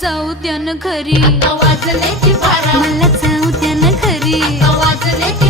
जाऊ द्या ना घरी, वाजले की बारा, मला जाऊ द्या ना घरी. वाजले की